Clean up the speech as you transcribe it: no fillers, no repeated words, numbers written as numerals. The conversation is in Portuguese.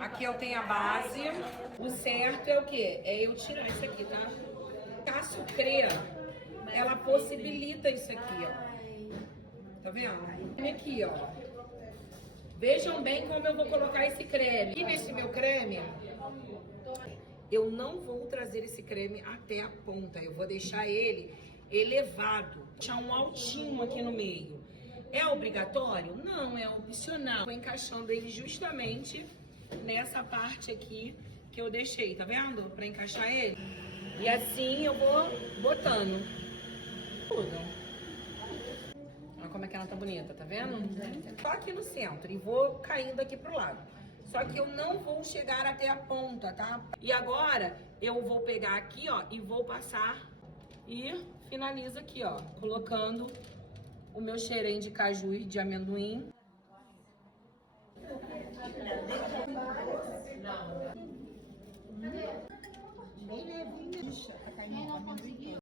Aqui eu tenho a base. O certo é o quê? É eu tirar isso aqui, tá? A sucreia, ela possibilita isso aqui, ó. Tá vendo? E aqui, ó. Vejam bem como eu vou colocar esse creme. E nesse meu creme, eu não vou trazer esse creme até a ponta. Eu vou deixar ele elevado. Deixar um altinho aqui no meio. É obrigatório? Não, é opcional. Vou encaixando ele justamente nessa parte aqui que eu deixei, tá vendo? Pra encaixar ele. E assim eu vou botando tudo. Olha como é que ela tá bonita, tá vendo? Só aqui no centro e vou caindo aqui pro lado. Só que eu não vou chegar até a ponta, tá? E agora eu vou pegar aqui, ó, e vou passar e finalizo aqui, ó, colocando o meu cheirinho de caju e de amendoim. Bem levinho. Tá caindo amendoim.